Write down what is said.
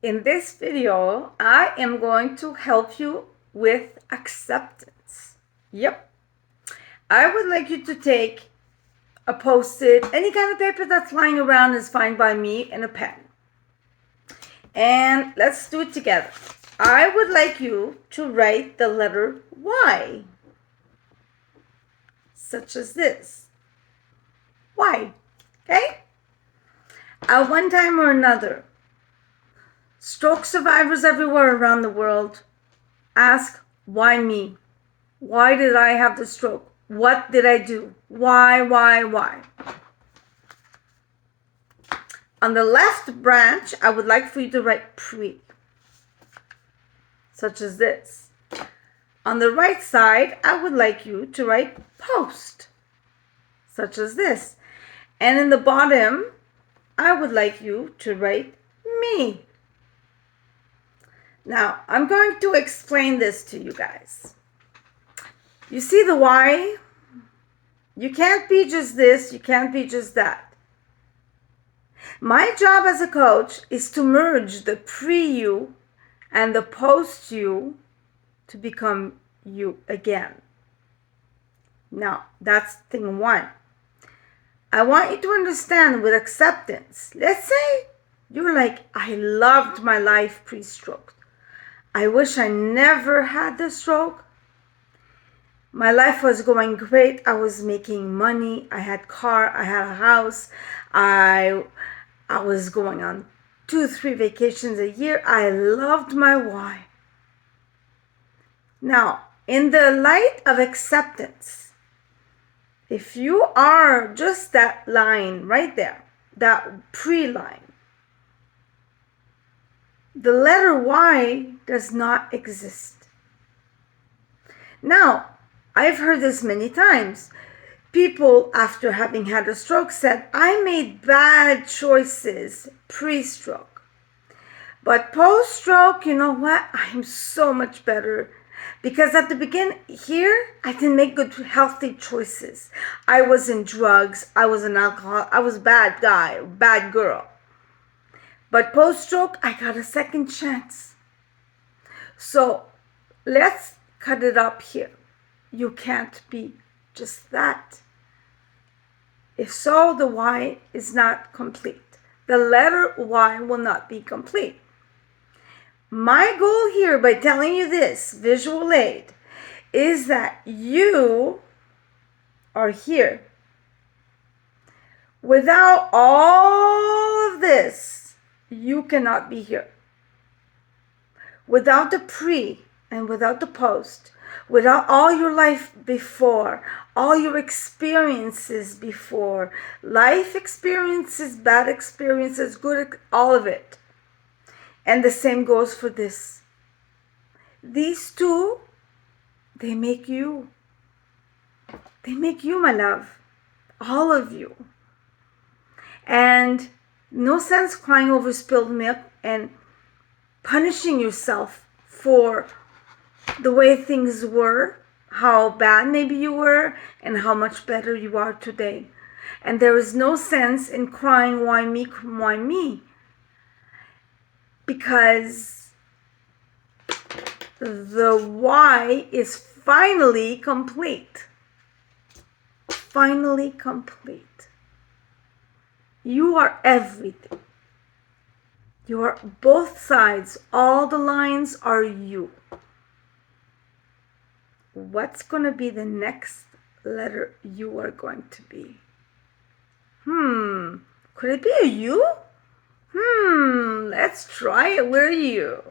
In this video, I am going to help you with acceptance. Yep. I would like you to take a Post-it, any kind of paper that's lying around is fine by me, and a pen. And let's do it together. I would like you to write the letter Y, such as this. Y, okay? At one time or another, stroke survivors everywhere around the world ask, why me? Why did I have the stroke? What did I do? Why? On the left branch, I would like for you to write pre, such as this. On the right side, I would like you to write post, such as this. And in the bottom, I would like you to write me. Now, I'm going to explain this to you guys. You see the Y? You can't be just this, you can't be just that. My job as a coach is to merge the pre-you and the post-you to become you again. Now, that's thing one. I want you to understand with acceptance. Let's say you're like, I loved my life pre-stroke. I wish I never had the stroke. My life was going great. I was making money. I had car. I had a house. I was going on 2-3 vacations a year. I loved my why. Now, in the light of acceptance, if you are just that line right there, that pre-line, the letter Y does not exist. Now, I've heard this many times. People, after having had a stroke, said, I made bad choices pre-stroke. But post-stroke, you know what? I'm so much better. Because at the beginning here, I didn't make good, healthy choices. I was in drugs. I was an alcoholic. I was a bad guy, bad girl. But post-stroke, I got a second chance. So let's cut it up here. You can't be just that. If so, the Y is not complete. The letter Y will not be complete. My goal here by telling you this visual aid is that you are here. Without all of this, you cannot be here. Without the pre and without the post, without all your life before, all your experiences before, life experiences, bad experiences, good, all of it. And the same goes for this. These two, they make you. They make you, my love. All of you. And no sense crying over spilled milk and punishing yourself for the way things were, how bad maybe you were, and how much better you are today. And there is no sense in crying, why me, why me? Because the why is finally complete. Finally complete. You are everything. You are both sides. All the lines are you. What's going to be the next letter you are going to be? Could it be a U? Let's try it. Where are you?